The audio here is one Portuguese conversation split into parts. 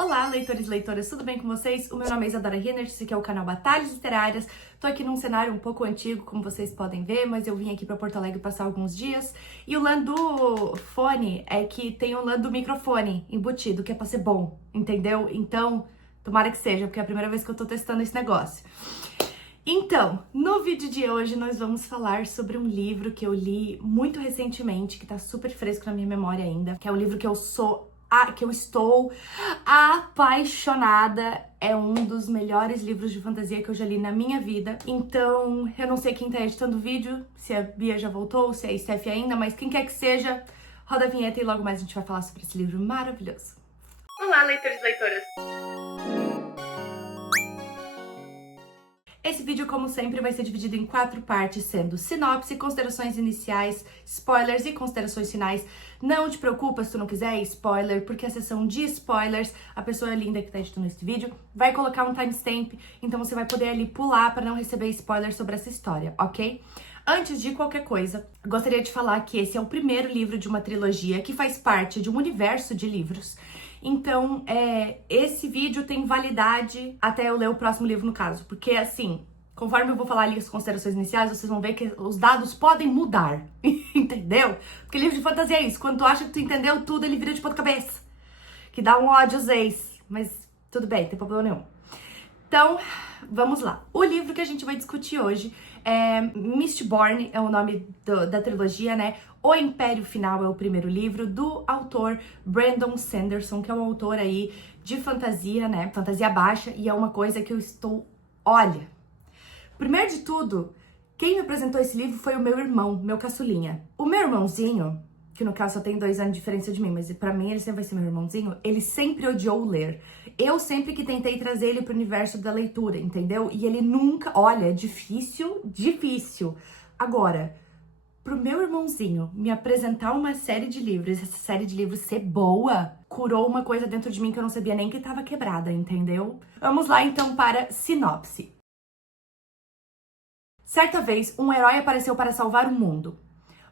Olá, leitores e leitoras, tudo bem com vocês? O meu nome é Isadora Renner, esse aqui é o canal Batalhas Literárias. Tô aqui num cenário um pouco antigo, como vocês podem ver, mas eu vim aqui pra Porto Alegre passar alguns dias. E o lance do fone é que tem um lance do microfone embutido, que é pra ser bom, entendeu? Então, tomara que seja, porque é a primeira vez que eu tô testando esse negócio. Então, no vídeo de hoje nós vamos falar sobre um livro que eu li muito recentemente, que tá super fresco na minha memória ainda, que é um livro que eu estou apaixonada. É um dos melhores livros de fantasia que eu já li na minha vida. Então, eu não sei quem tá editando o vídeo, se a Bia já voltou, se é a Steph ainda, mas quem quer que seja, roda a vinheta e logo mais a gente vai falar sobre esse livro maravilhoso. Olá, leitores e leitoras! Esse vídeo, como sempre, vai ser dividido em 4 partes, sendo sinopse, considerações iniciais, spoilers e considerações finais. Não te preocupa se tu não quiser spoiler, porque a seção de spoilers, a pessoa linda que tá editando esse vídeo, vai colocar um timestamp, então você vai poder ali pular para não receber spoiler sobre essa história, ok? Antes de qualquer coisa, gostaria de falar que esse é o primeiro livro de uma trilogia que faz parte de um universo de livros. Então, esse vídeo tem validade até eu ler o próximo livro, no caso. Porque, assim, conforme eu vou falar ali as considerações iniciais, vocês vão ver que os dados podem mudar, entendeu? Porque livro de fantasia é isso. Quando tu acha que tu entendeu tudo, ele vira de ponta cabeça. Que dá um ódio às vezes. Mas tudo bem, não tem problema nenhum. Então, vamos lá. O livro que a gente vai discutir hoje é Mistborn, é o nome da trilogia, né? O Império Final é o primeiro livro do autor Brandon Sanderson, que é um autor aí de fantasia, né? Fantasia baixa, e é uma coisa que eu estou... Olha, primeiro de tudo, quem me apresentou esse livro foi o meu irmão, meu caçulinha. O meu irmãozinho, que no caso só tem 2 anos de diferença de mim, mas pra mim ele sempre vai ser meu irmãozinho, ele sempre odiou ler. Eu sempre que tentei trazer ele pro universo da leitura, entendeu? E ele nunca... Olha, é difícil. Agora, pro meu irmãozinho me apresentar uma série de livros, essa série de livros ser boa, curou uma coisa dentro de mim que eu não sabia nem que tava quebrada, entendeu? Vamos lá então para sinopse. Certa vez, um herói apareceu para salvar o mundo.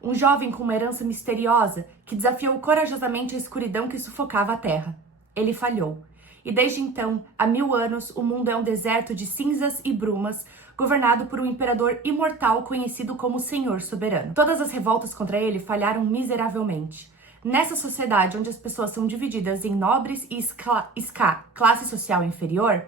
Um jovem com uma herança misteriosa que desafiou corajosamente a escuridão que sufocava a Terra. Ele falhou. E desde então, há 1000 anos, o mundo é um deserto de cinzas e brumas, governado por um imperador imortal conhecido como Senhor Soberano. Todas as revoltas contra ele falharam miseravelmente. Nessa sociedade onde as pessoas são divididas em nobres e classe social inferior,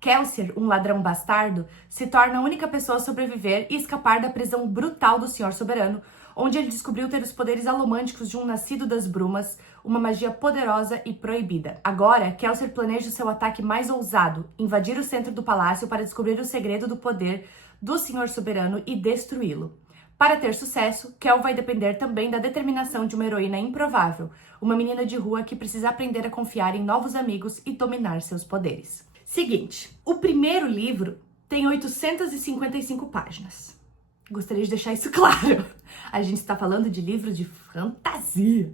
Kelsier, um ladrão bastardo, se torna a única pessoa a sobreviver e escapar da prisão brutal do Senhor Soberano, onde ele descobriu ter os poderes alomânticos de um nascido das brumas, uma magia poderosa e proibida. Agora, Kelsier planeja o seu ataque mais ousado, invadir o centro do palácio para descobrir o segredo do poder do Senhor Soberano e destruí-lo. Para ter sucesso, Kel vai depender também da determinação de uma heroína improvável, uma menina de rua que precisa aprender a confiar em novos amigos e dominar seus poderes. Seguinte, o primeiro livro tem 855 páginas. Gostaria de deixar isso claro. A gente está falando de livro de fantasia.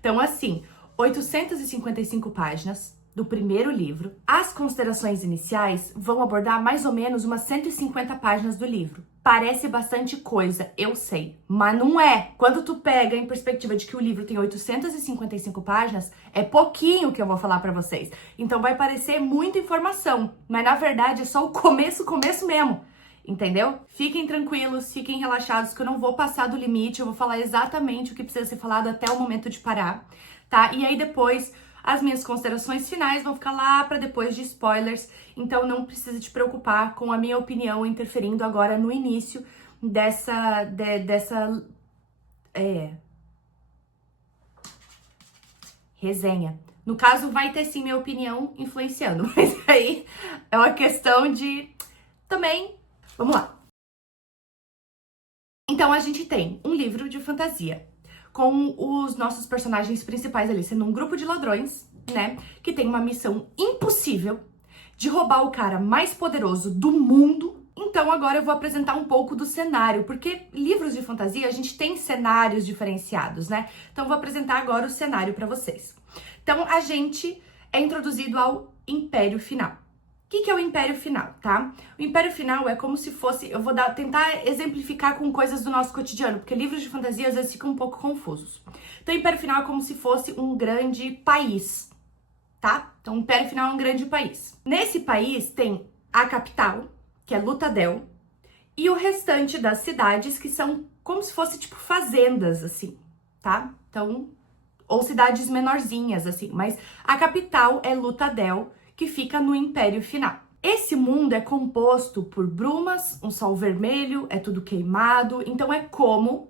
Então, assim, 855 páginas do primeiro livro. As considerações iniciais vão abordar mais ou menos umas 150 páginas do livro. Parece bastante coisa, eu sei, mas não é. Quando tu pega em perspectiva de que o livro tem 855 páginas, é pouquinho que eu vou falar pra vocês. Então vai parecer muita informação, mas na verdade é só o começo mesmo. Entendeu? Fiquem tranquilos, fiquem relaxados, que eu não vou passar do limite, eu vou falar exatamente o que precisa ser falado até o momento de parar, tá? E aí depois, as minhas considerações finais vão ficar lá pra depois de spoilers, então não precisa te preocupar com a minha opinião interferindo agora no início dessa resenha. No caso, vai ter sim minha opinião influenciando, mas aí é uma questão de também... Vamos lá. Então, a gente tem um livro de fantasia com os nossos personagens principais ali sendo um grupo de ladrões, né? Que tem uma missão impossível de roubar o cara mais poderoso do mundo. Então, agora eu vou apresentar um pouco do cenário, porque livros de fantasia a gente tem cenários diferenciados, né? Então, eu vou apresentar agora o cenário pra vocês. Então, a gente é introduzido ao Império Final. O que é o Império Final, tá? O Império Final é como se fosse... Eu vou tentar exemplificar com coisas do nosso cotidiano, porque livros de fantasia às vezes ficam um pouco confusos. Então, o Império Final é como se fosse um grande país, tá? Então, o Império Final é um grande país. Nesse país tem a capital, que é Luthadel, e o restante das cidades, que são como se fosse tipo fazendas, assim, tá? Então, ou cidades menorzinhas, assim, mas a capital é Luthadel, que fica no Império Final. Esse mundo é composto por brumas, um sol vermelho, é tudo queimado, então é como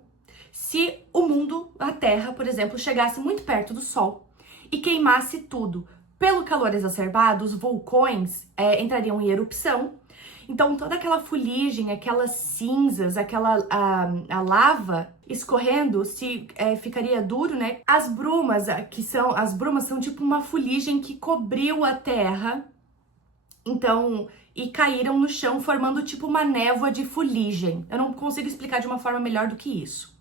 se o mundo, a Terra, por exemplo, chegasse muito perto do Sol e queimasse tudo. Pelo calor exacerbado, os vulcões entrariam em erupção, então toda aquela fuligem, aquelas cinzas, a lava escorrendo se ficaria duro, né? As brumas são tipo uma fuligem que cobriu a Terra. Então, e caíram no chão formando tipo uma névoa de fuligem. Eu não consigo explicar de uma forma melhor do que isso,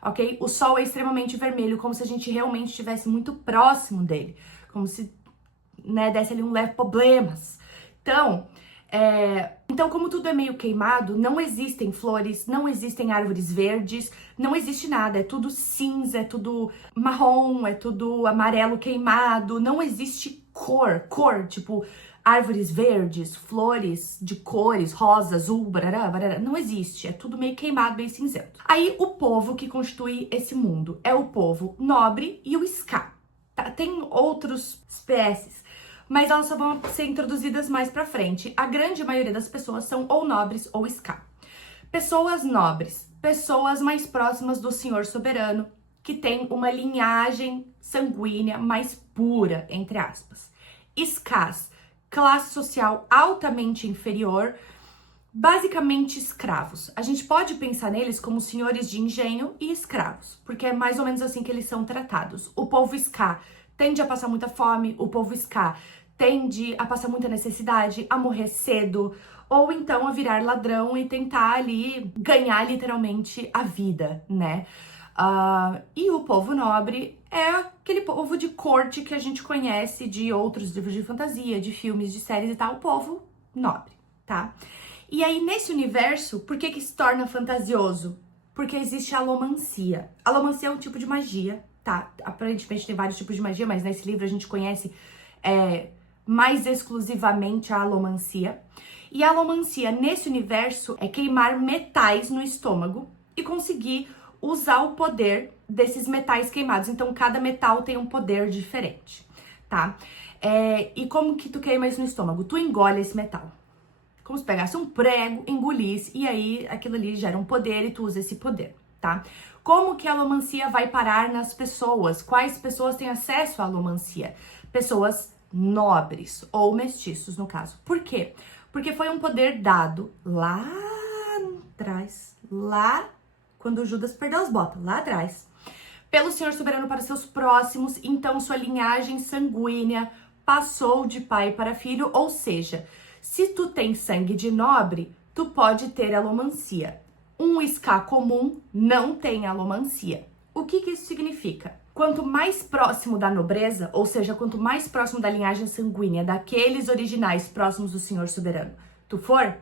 ok? O Sol é extremamente vermelho, como se a gente realmente estivesse muito próximo dele, como se, né, desse ali um leve problemas. Então, como tudo é meio queimado, não existem flores, não existem árvores verdes, não existe nada, é tudo cinza, é tudo marrom, é tudo amarelo queimado, não existe cor, tipo árvores verdes, flores de cores, rosa, azul, barará, barará, não existe, é tudo meio queimado, meio cinzento. Aí o povo que constitui esse mundo é o povo nobre e o Ska, tá? Tem outras espécies, mas elas só vão ser introduzidas mais pra frente. A grande maioria das pessoas são ou nobres ou Ska. Pessoas nobres, pessoas mais próximas do senhor soberano, que tem uma linhagem sanguínea mais pura, entre aspas. Skas, classe social altamente inferior, basicamente escravos. A gente pode pensar neles como senhores de engenho e escravos, porque é mais ou menos assim que eles são tratados. O povo Ska tende a passar muita fome, o povo Ska tende a passar muita necessidade, a morrer cedo, ou então a virar ladrão e tentar ali ganhar literalmente a vida, né? E o povo nobre é aquele povo de corte que a gente conhece de outros livros de fantasia, de filmes, de séries e tal, o povo nobre, tá? E aí, nesse universo, por que se torna fantasioso? Porque existe a alomancia. A alomancia é um tipo de magia, tá? Aparentemente tem vários tipos de magia, mas nesse livro a gente conhece mais exclusivamente a alomancia. E a alomancia, nesse universo, é queimar metais no estômago e conseguir usar o poder desses metais queimados. Então, cada metal tem um poder diferente, tá? E como que tu queima isso no estômago? Tu engole esse metal. Como se pegasse um prego, engolisse, e aí aquilo ali gera um poder e tu usa esse poder, tá? Como que a alomancia vai parar nas pessoas? Quais pessoas têm acesso à alomancia? Pessoas nobres, ou mestiços, no caso. Por quê? Porque foi um poder dado lá atrás, lá quando o Judas perdeu as botas, lá atrás, pelo Senhor Soberano para seus próximos, então sua linhagem sanguínea passou de pai para filho, ou seja, se tu tem sangue de nobre, tu pode ter alomancia. Um Ska comum não tem alomancia. O que isso significa? Quanto mais próximo da nobreza, ou seja, quanto mais próximo da linhagem sanguínea, daqueles originais próximos do Senhor Soberano, tu for,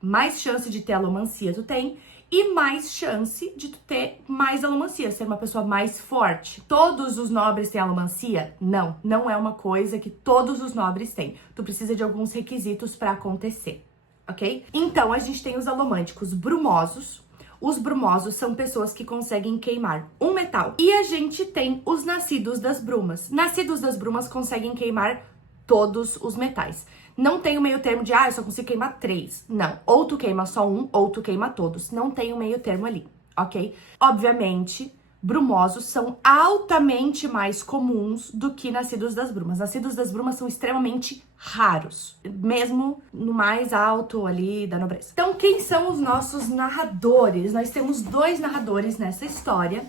mais chance de ter alomancia tu tem, e mais chance de tu ter mais alomancia, ser uma pessoa mais forte. Todos os nobres têm alomancia? Não, não é uma coisa que todos os nobres têm. Tu precisa de alguns requisitos para acontecer, ok? Então, a gente tem os alomânticos brumosos. Os brumosos são pessoas que conseguem queimar um metal. E a gente tem os nascidos das brumas. Nascidos das brumas conseguem queimar todos os metais. Não tem o meio termo de, eu só consigo queimar 3. Não, ou tu queima só um, ou tu queima todos. Não tem o meio termo ali, ok? Obviamente, brumosos são altamente mais comuns do que nascidos das brumas. Nascidos das brumas são extremamente raros, mesmo no mais alto ali da nobreza. Então, quem são os nossos narradores? Nós temos 2 narradores nessa história,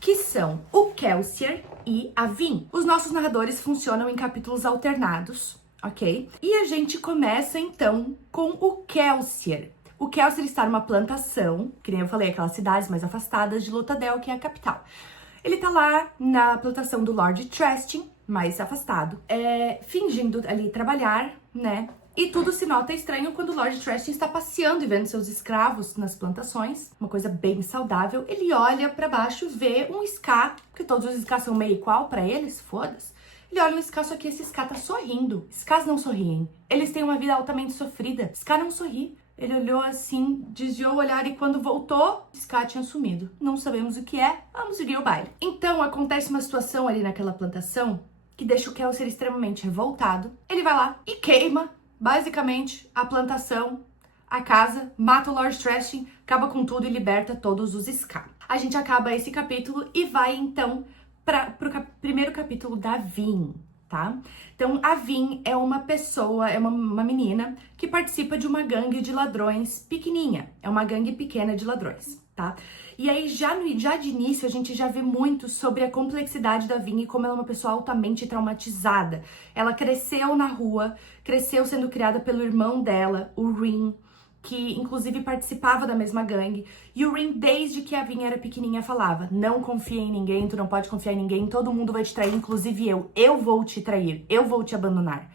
que são o Kelsier e a Vin. Os nossos narradores funcionam em capítulos alternados, ok? E a gente começa, então, com o Kelsier. O Kelsier está numa plantação, que nem eu falei, aquelas cidades mais afastadas de Luthadel, que é a capital. Ele tá lá na plantação do Lord Trestin, mais afastado, fingindo ali trabalhar, né? E tudo se nota estranho quando o Lord Trestin está passeando e vendo seus escravos nas plantações, uma coisa bem saudável. Ele olha pra baixo, vê um Ska, porque todos os Ska são meio igual pra eles, foda-se. Ele olha um Scar, só que esse Scar tá sorrindo. Scars não sorriem. Eles têm uma vida altamente sofrida. Scar não sorri. Ele olhou assim, desviou o olhar e quando voltou, Scar tinha sumido. Não sabemos o que é, vamos seguir o baile. Então acontece uma situação ali naquela plantação que deixa o Kelsier extremamente revoltado. Ele vai lá e queima, basicamente, a plantação, a casa, mata o Lord Trashing, acaba com tudo e liberta todos os Scar. A gente acaba esse capítulo e vai então pro primeiro capítulo da Vin, tá? Então, a Vin é uma pessoa, é uma menina que participa de uma gangue de ladrões pequenininha. É uma gangue pequena de ladrões, tá? E aí, já de início, a gente já vê muito sobre a complexidade da Vin e como ela é uma pessoa altamente traumatizada. Ela cresceu na rua, cresceu sendo criada pelo irmão dela, o Rin, que inclusive participava da mesma gangue. E o Rin, desde que a Vin era pequenininha, falava: não confia em ninguém, tu não pode confiar em ninguém, todo mundo vai te trair, inclusive eu vou te trair, eu vou te abandonar.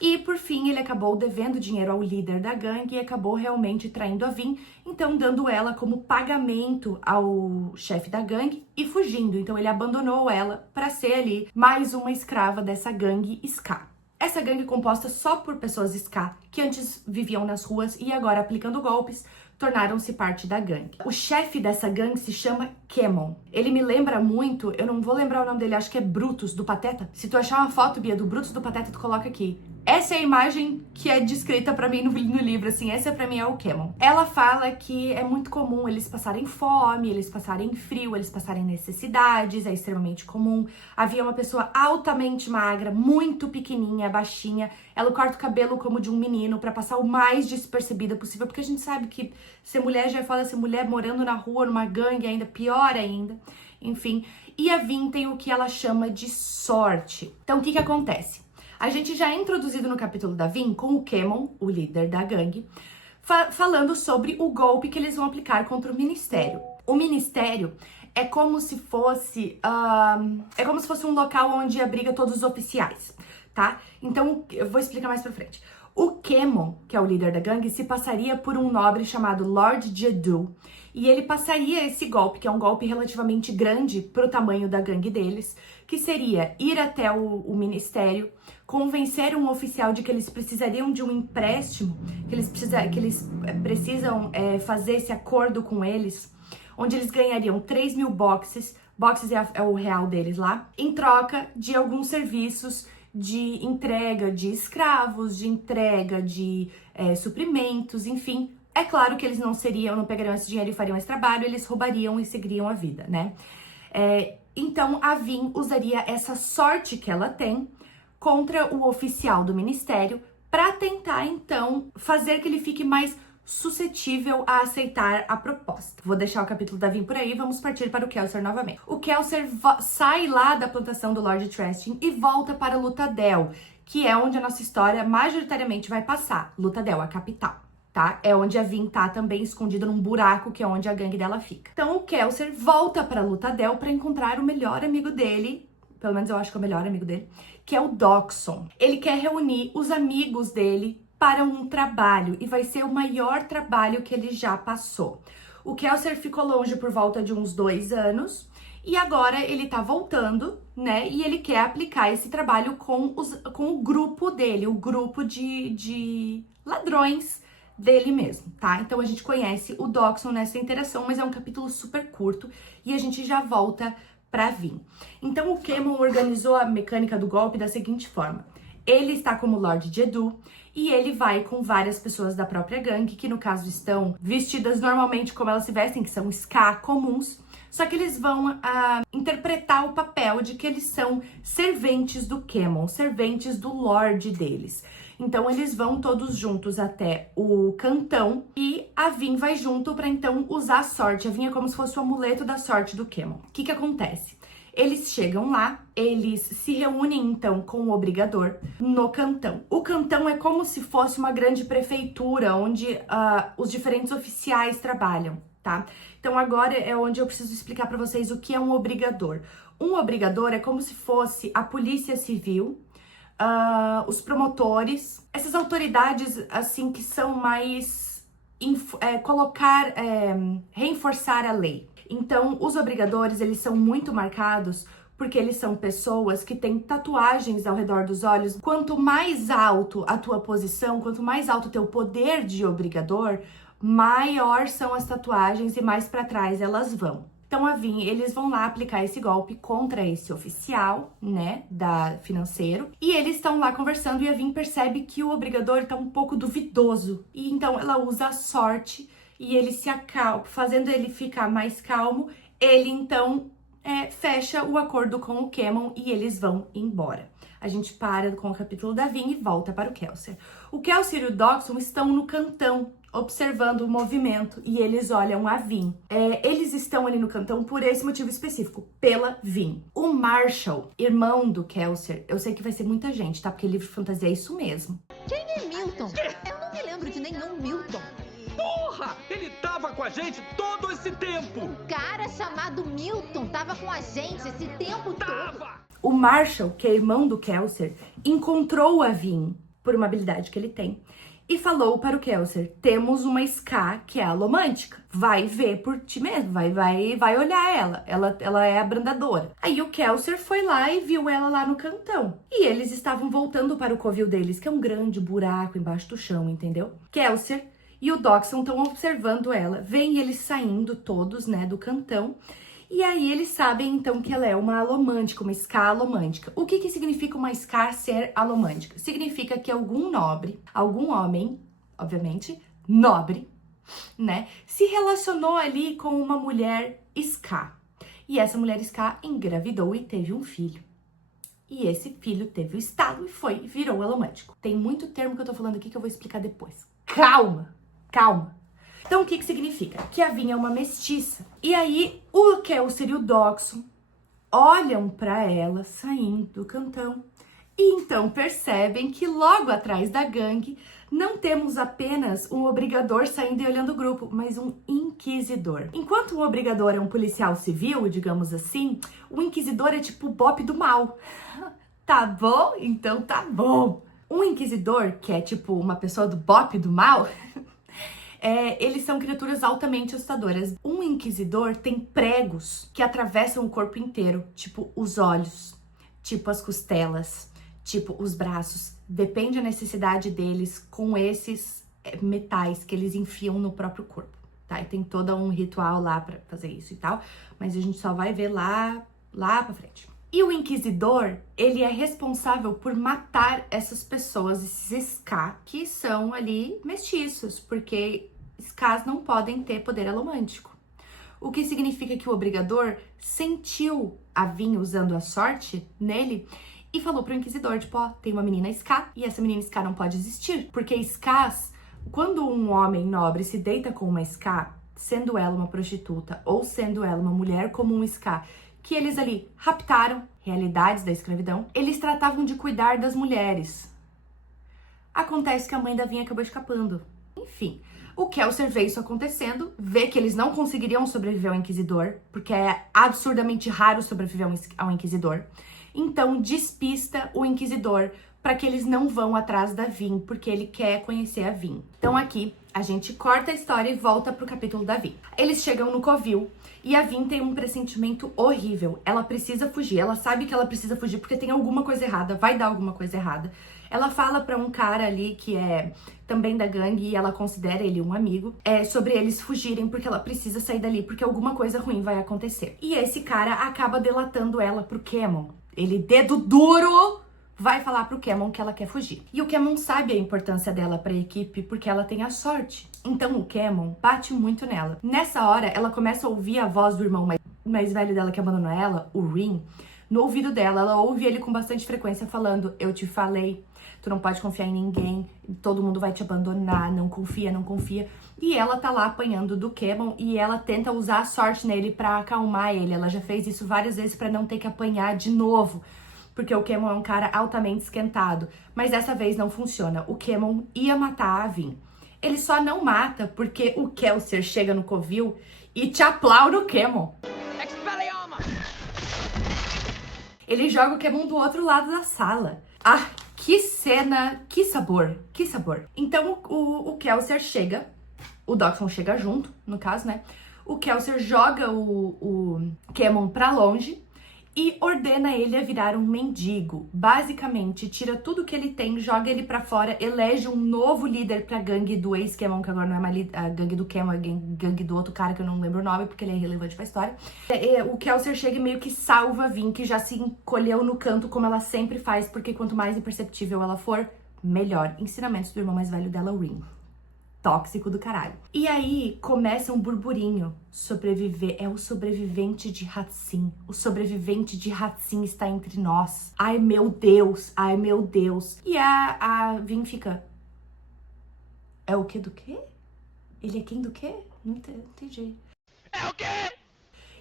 E por fim, ele acabou devendo dinheiro ao líder da gangue e acabou realmente traindo a Vin, então dando ela como pagamento ao chefe da gangue e fugindo. Então ele abandonou ela para ser ali mais uma escrava dessa gangue Scar. Essa gangue é composta só por pessoas Scar que antes viviam nas ruas e agora, aplicando golpes, tornaram-se parte da gangue. O chefe dessa gangue se chama Kemon. Ele me lembra muito, eu não vou lembrar o nome dele, acho que é Brutus, do Pateta. Se tu achar uma foto, Bia, do Brutus do Pateta, tu coloca aqui. Essa é a imagem que é descrita pra mim no livro, assim, essa pra mim é o Kemon. Ela fala que é muito comum eles passarem fome, eles passarem frio, eles passarem necessidades, é extremamente comum. Havia uma pessoa altamente magra, muito pequenininha, baixinha, ela corta o cabelo como de um menino pra passar o mais despercebida possível, porque a gente sabe que ser mulher já é foda, ser mulher morando na rua, numa gangue ainda, pior ainda, enfim. E a Vin tem o que ela chama de sorte. Então, o que acontece? A gente já é introduzido no capítulo da Vin com o Kemon, o líder da gangue, falando sobre o golpe que eles vão aplicar contra o Ministério. O Ministério é como se fosse um local onde abriga todos os oficiais, tá? Então, eu vou explicar mais pra frente. O Kemon, que é o líder da gangue, se passaria por um nobre chamado Lord Jedu, e ele passaria esse golpe, que é um golpe relativamente grande pro tamanho da gangue deles, que seria ir até o ministério, convencer um oficial de que eles precisariam de um empréstimo, que eles precisam fazer esse acordo com eles, onde eles ganhariam 3.000 boxes é o real deles lá, em troca de alguns serviços de entrega de escravos, de entrega de suprimentos, enfim. É claro que eles não pegariam esse dinheiro e fariam esse trabalho, eles roubariam e seguiriam a vida, né? Então, a Vin usaria essa sorte que ela tem contra o oficial do ministério para tentar, então, fazer que ele fique mais suscetível a aceitar a proposta. Vou deixar o capítulo da Vin por aí, vamos partir para o Kelsier novamente. O Kelsier sai lá da plantação do Lord Trashing e volta para Luthadel, que é onde a nossa história majoritariamente vai passar. Luthadel, a capital, tá? É onde a Vin tá também escondida num buraco, que é onde a gangue dela fica. Então o Kelsier volta para Luthadel para encontrar o melhor amigo dele, pelo menos eu acho que é o melhor amigo dele, que é o Dockson. Ele quer reunir os amigos dele para um trabalho, e vai ser o maior trabalho que ele já passou. O Kelsier ficou longe por volta de uns 2 anos, e agora ele tá voltando, né, e ele quer aplicar esse trabalho com o grupo dele, o grupo de ladrões dele mesmo, tá? Então a gente conhece o Dockson nessa interação, mas é um capítulo super curto, e a gente já volta pra Vin. Então o Kemon organizou a mecânica do golpe da seguinte forma: ele está como Lord Jedu e ele vai com várias pessoas da própria gangue, que no caso estão vestidas normalmente como elas se vestem, que são Scar comuns, só que eles vão interpretar o papel de que eles são serventes do Kemon, serventes do Lorde deles. Então eles vão todos juntos até o cantão e a Vin vai junto para então usar a sorte. A Vin é como se fosse o amuleto da sorte do Kemon. O que acontece? Eles chegam lá, eles se reúnem então com o obrigador no cantão. O cantão é como se fosse uma grande prefeitura onde os diferentes oficiais trabalham, tá? Então agora é onde eu preciso explicar para vocês o que é um obrigador. Um obrigador é como se fosse a polícia civil, os promotores, essas autoridades assim que são mais reforçar a lei. Então, os obrigadores, eles são muito marcados porque eles são pessoas que têm tatuagens ao redor dos olhos. Quanto mais alto a tua posição, quanto mais alto o teu poder de obrigador, maior são as tatuagens e mais para trás elas vão. Então a Vin, eles vão lá aplicar esse golpe contra esse oficial, né, financeiro, e eles estão lá conversando e a Vin percebe que o obrigador tá um pouco duvidoso. E então ela usa a sorte e ele se acalma, fazendo ele ficar mais calmo. Ele então fecha o acordo com o Cameron e eles vão embora. A gente para com o capítulo da Vin e volta para o Kelsier. O Kelsier e o Dockson estão no cantão, observando o movimento, e eles olham a Vin. Eles estão ali no cantão por esse motivo específico, pela Vin. O Marshall, irmão do Kelsier, eu sei que vai ser muita gente, tá? Porque livro de fantasia é isso mesmo. Quem é Milton? Eu não me lembro de nenhum Milton. Porra! Ele tava com a gente todo esse tempo! Um cara chamado Milton tava com a gente esse tempo todo. O Marshall, que é irmão do Kelsier, encontrou a Vin por uma habilidade que ele tem e falou para o Kelsier: temos uma Ska que é alomântica, vai ver por ti mesmo, vai olhar ela é abrandadora. Aí o Kelsier foi lá e viu ela lá no cantão. E eles estavam voltando para o covil deles, que é um grande buraco embaixo do chão, entendeu? Kelsier e o Dockson estão observando ela, veem eles saindo todos, né, do cantão. E aí eles sabem, então, que ela é uma alomântica, uma Ska alomântica. O que significa uma Ska ser alomântica? Significa que algum nobre, algum homem, obviamente, nobre, né, se relacionou ali com uma mulher Ska. E essa mulher Ska engravidou e teve um filho. E esse filho teve o estalo e virou alomântico. Tem muito termo que eu tô falando aqui que eu vou explicar depois. Calma! Então, o que significa? Que a Vin é uma mestiça. E aí, o Kelsier e o Dockson olham para ela saindo do cantão. E então percebem que logo atrás da gangue não temos apenas um obrigador saindo e olhando o grupo, mas um inquisidor. Enquanto o obrigador é um policial civil, digamos assim, o inquisidor é tipo o Bop do mal. Tá bom? Então tá bom. Um inquisidor, que é tipo uma pessoa do Bop do mal... eles são criaturas altamente assustadoras. Um inquisidor tem pregos que atravessam o corpo inteiro, tipo os olhos, tipo as costelas, tipo os braços. Depende da necessidade deles com esses metais que eles enfiam no próprio corpo, tá? E tem todo um ritual lá pra fazer isso e tal, mas a gente só vai ver lá pra frente. E o inquisidor, ele é responsável por matar essas pessoas, esses Ska, que são ali mestiços, porque Skas não podem ter poder alomântico. O que significa que o obrigador sentiu a Vin usando a sorte nele e falou pro inquisidor, tipo, ó, tem uma menina Ska e essa menina Ska não pode existir. Porque Skas, quando um homem nobre se deita com uma Ska, sendo ela uma prostituta ou sendo ela uma mulher como um Ska, que eles ali raptaram, realidades da escravidão, eles tratavam de cuidar das mulheres. Acontece que a mãe da Vin acabou escapando. Enfim, o Kelsier vê isso acontecendo, vê que eles não conseguiriam sobreviver ao Inquisidor, porque é absurdamente raro sobreviver ao Inquisidor. Então despista o Inquisidor para que eles não vão atrás da Vin, porque ele quer conhecer a Vin. Então aqui a gente corta a história e volta pro capítulo da Vin. Eles chegam no covil e a Vin tem um pressentimento horrível. Ela precisa fugir, ela sabe que ela precisa fugir porque tem alguma coisa errada, vai dar alguma coisa errada. Ela fala pra um cara ali que é também da gangue e ela considera ele um amigo, sobre eles fugirem porque ela precisa sair dali porque alguma coisa ruim vai acontecer. E esse cara acaba delatando ela pro Cameron. Ele, dedo duro, vai falar pro Cameron que ela quer fugir. E o Cameron sabe a importância dela pra equipe porque ela tem a sorte. Então o Cameron bate muito nela. Nessa hora, ela começa a ouvir a voz do irmão mais velho dela que abandonou ela, o Rin, no ouvido dela. Ela ouve ele com bastante frequência falando, eu te falei, tu não pode confiar em ninguém, todo mundo vai te abandonar, não confia, não confia. E ela tá lá apanhando do Cameron e ela tenta usar a sorte nele pra acalmar ele. Ela já fez isso várias vezes pra não ter que apanhar de novo, porque o Cameron é um cara altamente esquentado. Mas dessa vez não funciona. O Cameron ia matar a Vin. Ele só não mata porque o Kelsier chega no covil e te aplaude o Cameron. Ele joga o Cameron do outro lado da sala. Ah, que cena, que sabor, que sabor. Então o Kelsier chega, o Dockson chega junto, no caso, né? O Kelsier joga o Cameron pra longe e ordena ele a virar um mendigo. Basicamente, tira tudo que ele tem, joga ele pra fora, elege um novo líder pra gangue do ex-Camon, que agora não é mais a gangue do Camon, é a gangue do outro cara que eu não lembro o nome, porque ele é irrelevante pra história. O Kelsier chega e meio que salva a Vin, que já se encolheu no canto, como ela sempre faz, porque quanto mais imperceptível ela for, melhor. Ensinamentos do irmão mais velho dela, Rin. Tóxico do caralho. E aí começa um burburinho. Sobreviver é o sobrevivente de Hatsin. O sobrevivente de Hatsin está entre nós. Ai meu Deus, ai meu Deus. E a Vin fica: é o que do quê? Ele é quem do quê? Não entendi. É o quê?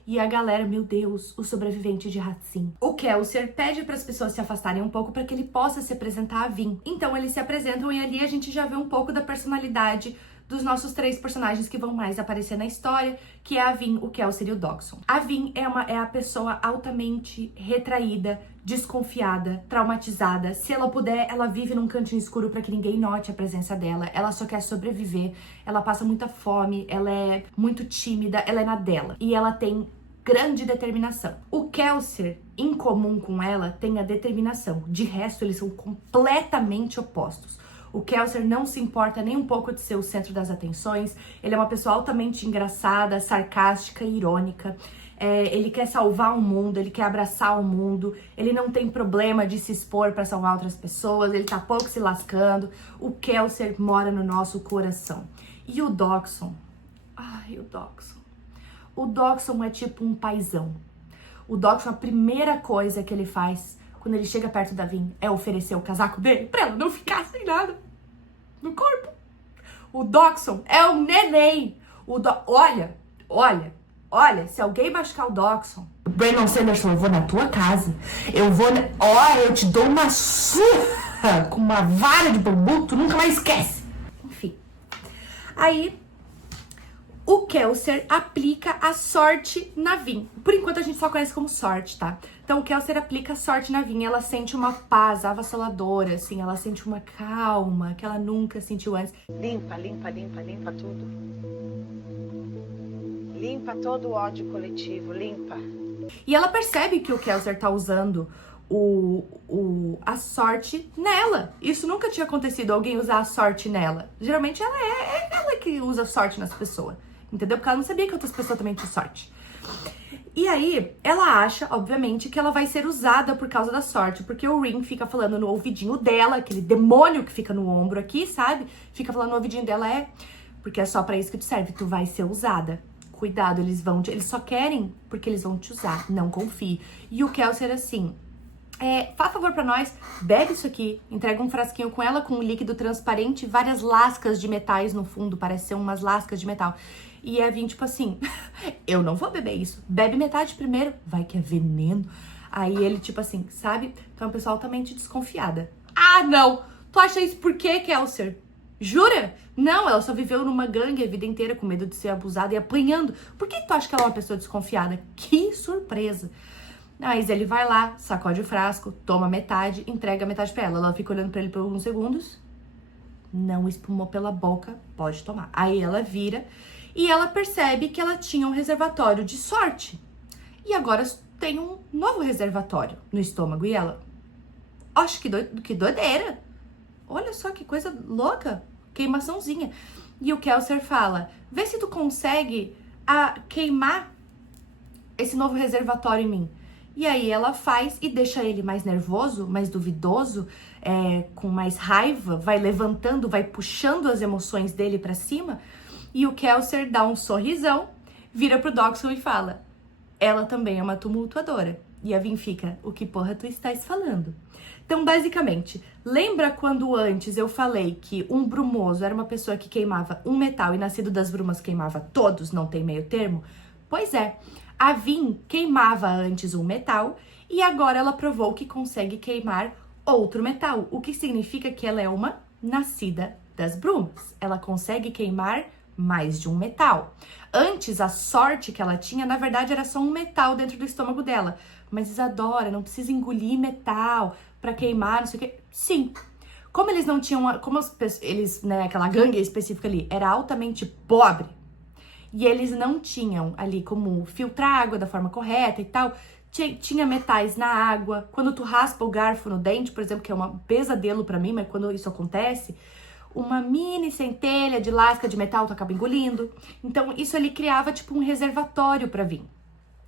E a galera, meu Deus, o sobrevivente de Hatsin. O Kelsier pede para as pessoas se afastarem um pouco para que ele possa se apresentar a Vin. Então eles se apresentam e ali a gente já vê um pouco da personalidade dos nossos 3 personagens que vão mais aparecer na história, que é a Vin, o Kelsier e o Dockson. A Vin é a pessoa altamente retraída, desconfiada, traumatizada. Se ela puder, ela vive num cantinho escuro para que ninguém note a presença dela. Ela só quer sobreviver, ela passa muita fome, ela é muito tímida, ela é na dela. E ela tem grande determinação. O Kelsier, em comum com ela, tem a determinação. De resto, eles são completamente opostos. O Kelsier não se importa nem um pouco de ser o centro das atenções. Ele é uma pessoa altamente engraçada, sarcástica e irônica. Ele quer salvar o mundo, ele quer abraçar o mundo. Ele não tem problema de se expor para salvar outras pessoas. Ele tá pouco se lascando. O Kelsier mora no nosso coração. E o Dockson? Ai, o Dockson. O Dockson é tipo um paizão. O Dockson, a primeira coisa que ele faz quando ele chega perto da Vin é oferecer o casaco dele pra ela não ficar sem nada no corpo. O Dockson é um neném. Olha, se alguém machucar o Dockson, Brandon Sanderson, eu vou na tua casa. Eu te dou uma surra com uma vara de bambu, tu nunca mais esquece. Enfim. Aí o Kelsier aplica a sorte na Vin. Por enquanto a gente só conhece como sorte, tá? Então o Kelsier aplica a sorte na Vin. Ela sente uma paz avassaladora, assim. Ela sente uma calma que ela nunca sentiu antes. Limpa tudo. Limpa todo o ódio coletivo, limpa. E ela percebe que o Kelsier tá usando a sorte nela. Isso nunca tinha acontecido, alguém usar a sorte nela. Geralmente é ela que usa sorte nas pessoas. Entendeu? Porque ela não sabia que outras pessoas também tinham sorte. E aí, ela acha, obviamente, que ela vai ser usada por causa da sorte. Porque o Rin fica falando no ouvidinho dela, aquele demônio que fica no ombro aqui, sabe? Fica falando no ouvidinho dela, porque é só pra isso que tu serve, tu vai ser usada. Cuidado, eles só querem porque eles vão te usar, não confie. E o Kelsier assim: faz favor pra nós, bebe isso aqui, entrega um frasquinho com ela, com um líquido transparente, várias lascas de metais no fundo, parece ser umas lascas de metal. E a Vin, tipo assim, eu não vou beber isso, bebe metade primeiro, vai que é veneno. Aí ele, tipo assim, sabe? Então, é uma pessoa altamente desconfiada. Ah, não! Tu acha isso por quê, Kelsier? Jura? Não, ela só viveu numa gangue a vida inteira com medo de ser abusada e apanhando. Por que tu acha que ela é uma pessoa desconfiada? Que surpresa! Mas ele vai lá, sacode o frasco, toma metade, entrega metade pra ela. Ela fica olhando pra ele por alguns segundos. Não espumou pela boca, pode tomar. Aí ela vira e ela percebe que ela tinha um reservatório de sorte. E agora tem um novo reservatório no estômago. E ela, acho que doideira. Olha só que coisa louca, queimaçãozinha. E o Kelsier fala, vê se tu consegue queimar esse novo reservatório em mim. E aí ela faz e deixa ele mais nervoso, mais duvidoso, com mais raiva, vai levantando, vai puxando as emoções dele pra cima. E o Kelsier dá um sorrisão, vira pro Dockson e fala, ela também é uma tumultuadora. E a Vin fica, o que porra tu estás falando? Então, basicamente, lembra quando antes eu falei que um brumoso era uma pessoa que queimava um metal e nascido das brumas queimava todos, não tem meio termo? Pois é, a Vin queimava antes um metal e agora ela provou que consegue queimar outro metal, o que significa que ela é uma nascida das brumas. Ela consegue queimar mais de um metal. Antes, a sorte que ela tinha, na verdade, era só um metal dentro do estômago dela. Mas Isadora, não precisa engolir metal pra queimar, não sei o quê. Sim. Como eles não tinham, aquela gangue específica ali, era altamente pobre, e eles não tinham ali como filtrar água da forma correta e tal, tinha metais na água. Quando tu raspa o garfo no dente, por exemplo, que é um pesadelo pra mim, mas quando isso acontece, uma mini centelha de lasca de metal tu acaba engolindo. Então, isso ali criava tipo um reservatório pra vinho.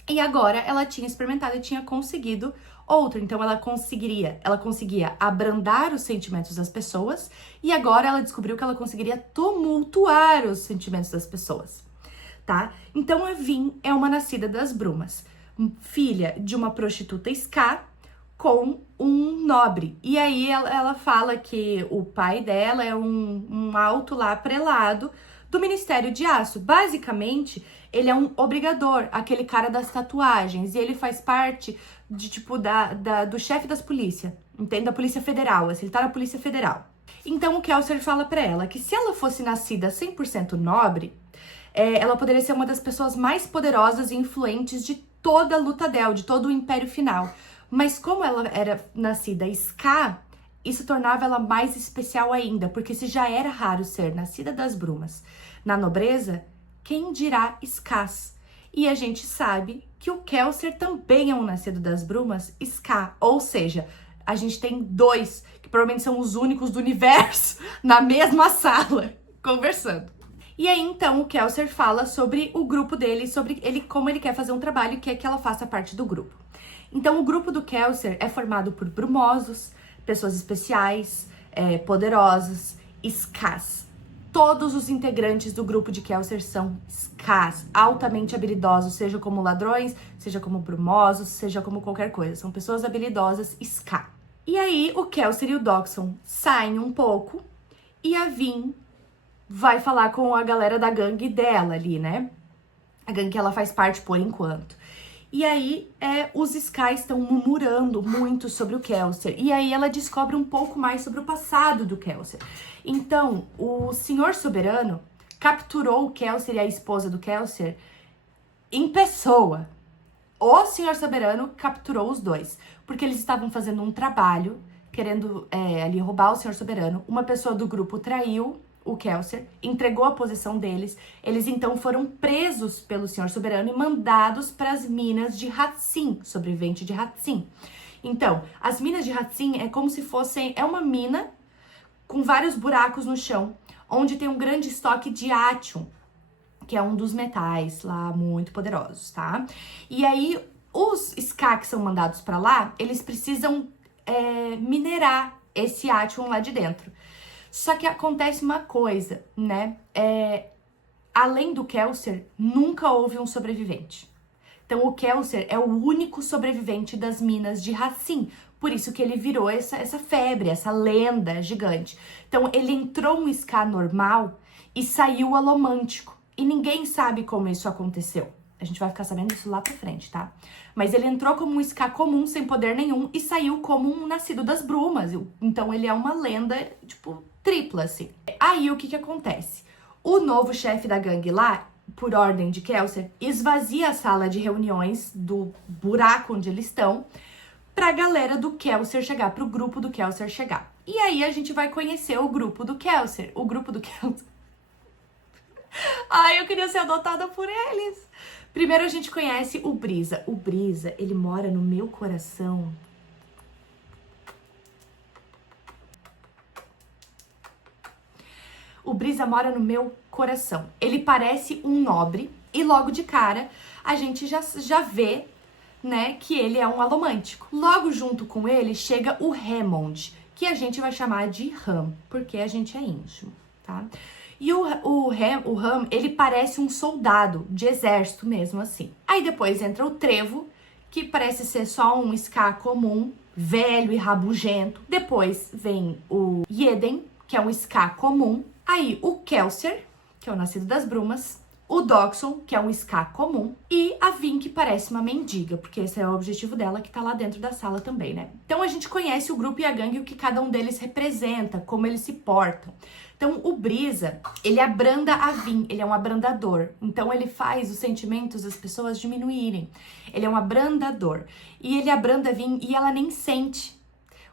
E agora ela tinha experimentado e tinha conseguido outro. Então ela conseguia abrandar os sentimentos das pessoas e agora ela descobriu que ela conseguiria tumultuar os sentimentos das pessoas, tá? Então a Vin é uma nascida das brumas, filha de uma prostituta Ska com um nobre. E aí ela fala que o pai dela é um alto lá prelado do Ministério de Aço. Basicamente, ele é um obrigador, aquele cara das tatuagens, e ele faz parte de tipo do chefe das polícias, entende? Da Polícia Federal, assim, ele tá na Polícia Federal. Então o Kelsier fala pra ela que se ela fosse nascida 100% nobre, ela poderia ser uma das pessoas mais poderosas e influentes de toda a Luthadel, de todo o Império Final. Mas como ela era nascida Ska, isso tornava ela mais especial ainda, porque se já era raro ser nascida das brumas na nobreza, quem dirá Skas? E a gente sabe que o Kelsier também é um nascido das brumas Ska, ou seja, a gente tem dois, que provavelmente são os únicos do universo, na mesma sala, conversando. E aí, então, o Kelsier fala sobre o grupo dele, sobre ele, como ele quer fazer um trabalho e quer que ela faça parte do grupo. Então, o grupo do Kelsier é formado por brumosos, pessoas especiais, poderosas, Skas. Todos os integrantes do grupo de Kelsier são Skas, altamente habilidosos, seja como ladrões, seja como brumosos, seja como qualquer coisa. São pessoas habilidosas Ska. E aí, o Kelsier e o Dockson saem um pouco e a Vin vai falar com a galera da gangue dela ali, né? A gangue que ela faz parte por enquanto. E aí, os Ska estão murmurando muito sobre o Kelsier. E aí, ela descobre um pouco mais sobre o passado do Kelsier. Então, o Senhor Soberano capturou o Kelsier e a esposa do Kelsier em pessoa. O Senhor Soberano capturou os dois, porque eles estavam fazendo um trabalho, querendo ali roubar o Senhor Soberano. Uma pessoa do grupo traiu o Kelsier, entregou a posição deles. Eles então foram presos pelo Senhor Soberano e mandados para as minas de Hatsin, sobrevivente de Hatsin. Então, as minas de Hatsin é como se fossem... É uma mina com vários buracos no chão, onde tem um grande estoque de Atium, que é um dos metais lá muito poderosos, tá? E aí, os Ska que são mandados para lá, eles precisam minerar esse Atium lá de dentro. Só que acontece uma coisa, né? Além do Kelsier, nunca houve um sobrevivente. Então, o Kelsier é o único sobrevivente das minas de Hatsin. Por isso que ele virou essa febre, essa lenda gigante. Então, ele entrou um Ska normal e saiu alomântico. E ninguém sabe como isso aconteceu. A gente vai ficar sabendo isso lá pra frente, tá? Mas ele entrou como um Ska comum, sem poder nenhum, e saiu como um nascido das brumas. Então, ele é uma lenda, tipo, tripla, assim. Aí, o que acontece? O novo chefe da gangue lá, por ordem de Kelsier, esvazia a sala de reuniões do buraco onde eles estão, pra galera do Kelsier chegar, pro grupo do Kelsier chegar. E aí a gente vai conhecer o grupo do Kelsier. O grupo do Kelsier... Ai, eu queria ser adotada por eles. Primeiro a gente conhece o Brisa. O Brisa, ele mora no meu coração. O Brisa mora no meu coração. Ele parece um nobre e logo de cara a gente já vê, né, que ele é um alomântico. Logo junto com ele chega o Hammond, que a gente vai chamar de Ham, porque a gente é íntimo, tá? E o Ham, ele parece um soldado de exército mesmo, assim. Aí depois entra o Trevo, que parece ser só um Ska comum, velho e rabugento. Depois vem o Jeden, que é um Ska comum. Aí o Kelsier, que é o nascido das brumas. O Dockson, que é um Ska comum, e a Vin, que parece uma mendiga, porque esse é o objetivo dela, que tá lá dentro da sala também, né? Então a gente conhece o grupo e a gangue, o que cada um deles representa, como eles se portam. Então o Brisa, ele abranda a Vin, ele é um abrandador. Então ele faz os sentimentos das pessoas diminuírem. Ele é um abrandador. E ele abranda a Vin e ela nem sente.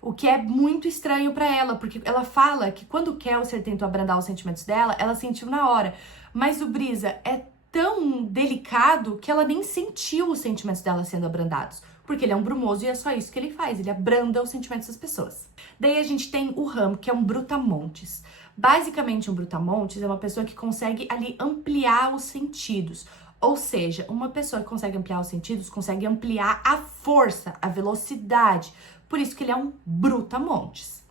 O que é muito estranho pra ela, porque ela fala que quando o Kelsier tentou abrandar os sentimentos dela, ela sentiu na hora. Mas o Brisa é tão delicado que ela nem sentiu os sentimentos dela sendo abrandados. Porque ele é um brumoso e é só isso que ele faz, ele abranda os sentimentos das pessoas. Daí a gente tem o Ram, que é um brutamontes. Basicamente, um brutamontes é uma pessoa que consegue ali ampliar os sentidos. Ou seja, uma pessoa que consegue ampliar os sentidos, consegue ampliar a força, a velocidade. Por isso que ele é um brutamontes.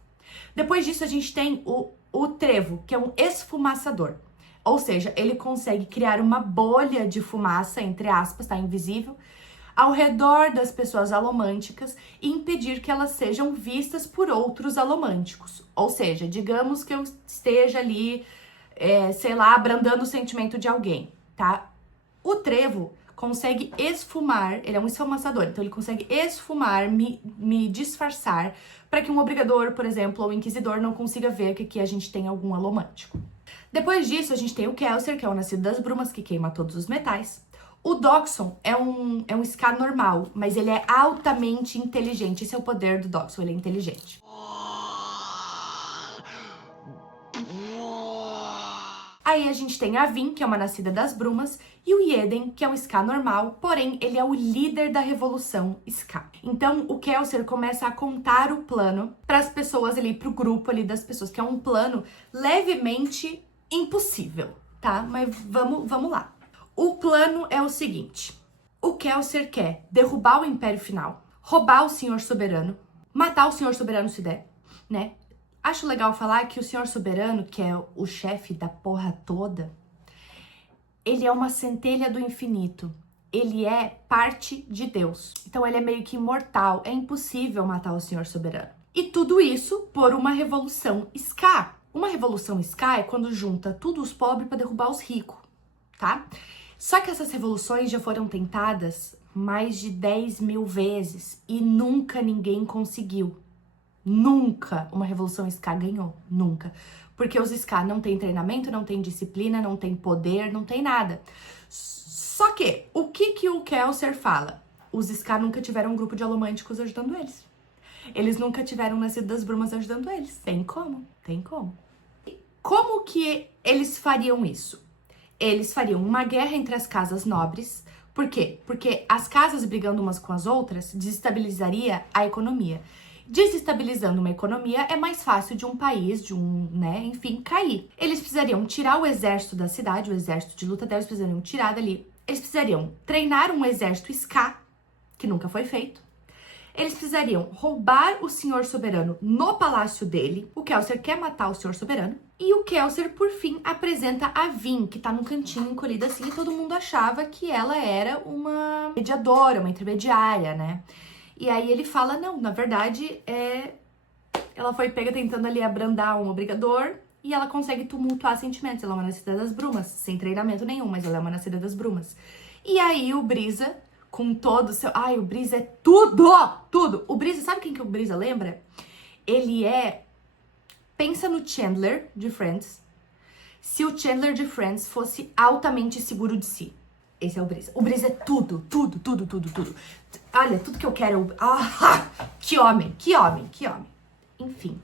Depois disso, a gente tem o trevo, que é um esfumaçador. Ou seja, ele consegue criar uma bolha de fumaça, entre aspas, tá? Invisível, ao redor das pessoas alomânticas e impedir que elas sejam vistas por outros alomânticos. Ou seja, digamos que eu esteja ali, sei lá, abrandando o sentimento de alguém, tá? O trevo consegue esfumar, ele é um esfumaçador, então ele consegue esfumar, me disfarçar, para que um obrigador, por exemplo, ou inquisidor não consiga ver que aqui a gente tem algum alomântico. Depois disso, a gente tem o Kelsier, que é o nascido das brumas, que queima todos os metais. O Doxon é um Ska normal, mas ele é altamente inteligente. Esse é o poder do Doxon, ele é inteligente. Aí a gente tem a Vin, que é uma nascida das brumas, e o Jeden, que é um Ska normal, porém ele é o líder da revolução Ska. Então o Kelsier começa a contar o plano para as pessoas ali, pro grupo ali das pessoas, que é um plano levemente impossível, tá? Mas vamos lá. O plano é o seguinte: o Kelsier quer derrubar o Império Final, roubar o Senhor Soberano, matar o Senhor Soberano se der, né? Acho legal falar que o Senhor Soberano, que é o chefe da porra toda, ele é uma centelha do infinito. Ele é parte de Deus. Então ele é meio que imortal. É impossível matar o Senhor Soberano. E tudo isso por uma revolução Ska. Uma revolução Ska é quando junta tudo os pobres para derrubar os ricos, tá? Só que essas revoluções já foram tentadas mais de 10 mil vezes e nunca ninguém conseguiu. Nunca uma revolução Ska ganhou, nunca. Porque os Ska não tem treinamento, não tem disciplina, não tem poder, não tem nada. Só que, o que o Kelsier fala? Os Ska nunca tiveram um grupo de alomânticos ajudando eles. Eles nunca tiveram nascido das brumas ajudando eles. Tem como, tem como. Como que eles fariam isso? Eles fariam uma guerra entre as casas nobres. Por quê? Porque as casas brigando umas com as outras desestabilizaria a economia. Desestabilizando uma economia é mais fácil de um país, enfim, cair. Eles precisariam tirar o exército da cidade, o exército de luta deles, precisariam tirar dali. Eles precisariam treinar um exército Ska, que nunca foi feito. Eles precisariam roubar o Senhor Soberano no palácio dele. O Kelsier quer matar o Senhor Soberano. E o Kelsier, por fim, apresenta a Vin, que tá num cantinho encolhida assim, e todo mundo achava que ela era uma mediadora, uma intermediária, né? E aí ele fala, não, na verdade, ela foi pega tentando ali abrandar um obrigador e ela consegue tumultuar sentimentos. Ela é uma nascida das brumas, sem treinamento nenhum, mas ela é uma nascida das brumas. E aí o Brisa, com todo o seu... Ai, o Brisa é tudo! Tudo! O Brisa, sabe quem que o Brisa lembra? Ele é... Pensa no Chandler, de Friends. Se o Chandler de Friends fosse altamente seguro de si. Esse é o Brisa. O Brisa é tudo, tudo, tudo, tudo, tudo. Olha, tudo que eu quero... que homem, que homem, que homem. Enfim.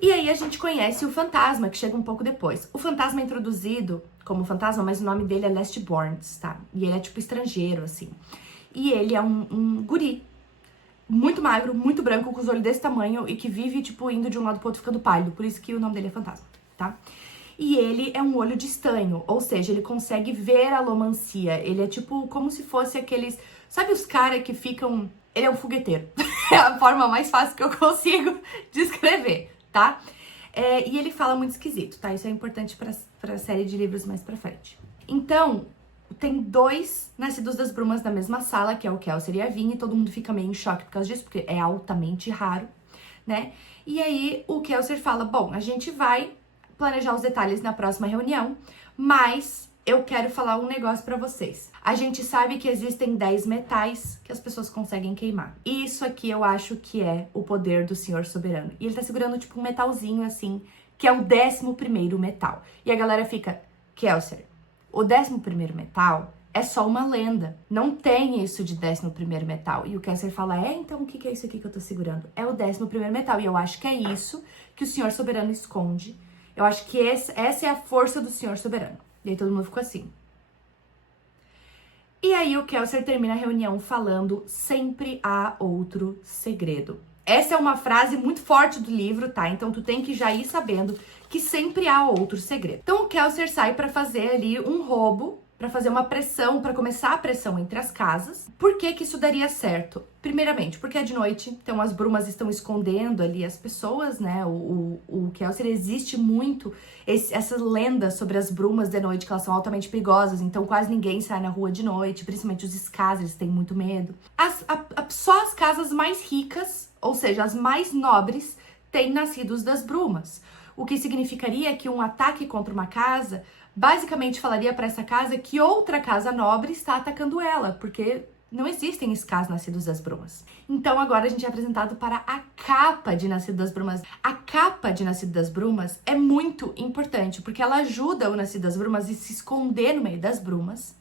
E aí a gente conhece o Fantasma, que chega um pouco depois. O Fantasma é introduzido como Fantasma, mas o nome dele é Lastborns, tá? E ele é tipo estrangeiro, assim. E ele é um guri. Muito magro, muito branco, com os olhos desse tamanho e que vive, tipo, indo de um lado pro outro ficando pálido. Por isso que o nome dele é Fantasma, tá? E ele é um olho de estanho, ou seja, ele consegue ver a alomancia. Ele é tipo como se fosse aqueles... Sabe os caras que ficam... Ele é um fogueteiro. É a forma mais fácil que eu consigo descrever, tá? E ele fala muito esquisito, tá? Isso é importante pra série de livros mais pra frente. Então, tem 2 nascidos das brumas na mesma sala, que é o Kelsier e a Vin, e todo mundo fica meio em choque por causa disso, porque é altamente raro, né? E aí o Kelsier fala, bom, a gente vai planejar os detalhes na próxima reunião, mas eu quero falar um negócio pra vocês. A gente sabe que existem 10 metais que as pessoas conseguem queimar. E isso aqui eu acho que é o poder do Senhor Soberano. E ele tá segurando tipo um metalzinho assim, que é o 11º metal. E a galera fica, Kelsier, o 11º metal é só uma lenda. Não tem isso de 11º metal. E o Kelsier fala, então o que é isso aqui que eu tô segurando? É o 11º metal. E eu acho que é isso que o Senhor Soberano esconde. Eu acho que essa é a força do Senhor Soberano. E aí todo mundo ficou assim. E aí o Kelsier termina a reunião falando: sempre há outro segredo. Essa é uma frase muito forte do livro, tá? Então tu tem que já ir sabendo que sempre há outro segredo. Então o Kelsier sai para fazer ali um roubo, para fazer uma pressão, para começar a pressão entre as casas. Por que que isso daria certo? Primeiramente, porque é de noite, então as brumas estão escondendo ali as pessoas, né? O Kelsier existe muito essa lenda sobre as brumas de noite, que elas são altamente perigosas, então quase ninguém sai na rua de noite, principalmente os Skaz, eles têm muito medo. Só as casas mais ricas, ou seja, as mais nobres, têm nascidos das brumas. O que significaria que um ataque contra uma casa basicamente falaria para essa casa que outra casa nobre está atacando ela, porque não existem Skaz nascidos das brumas. Então agora a gente é apresentado para a capa de Nascido das Brumas. A capa de Nascido das Brumas é muito importante, porque ela ajuda o Nascido das Brumas a se esconder no meio das brumas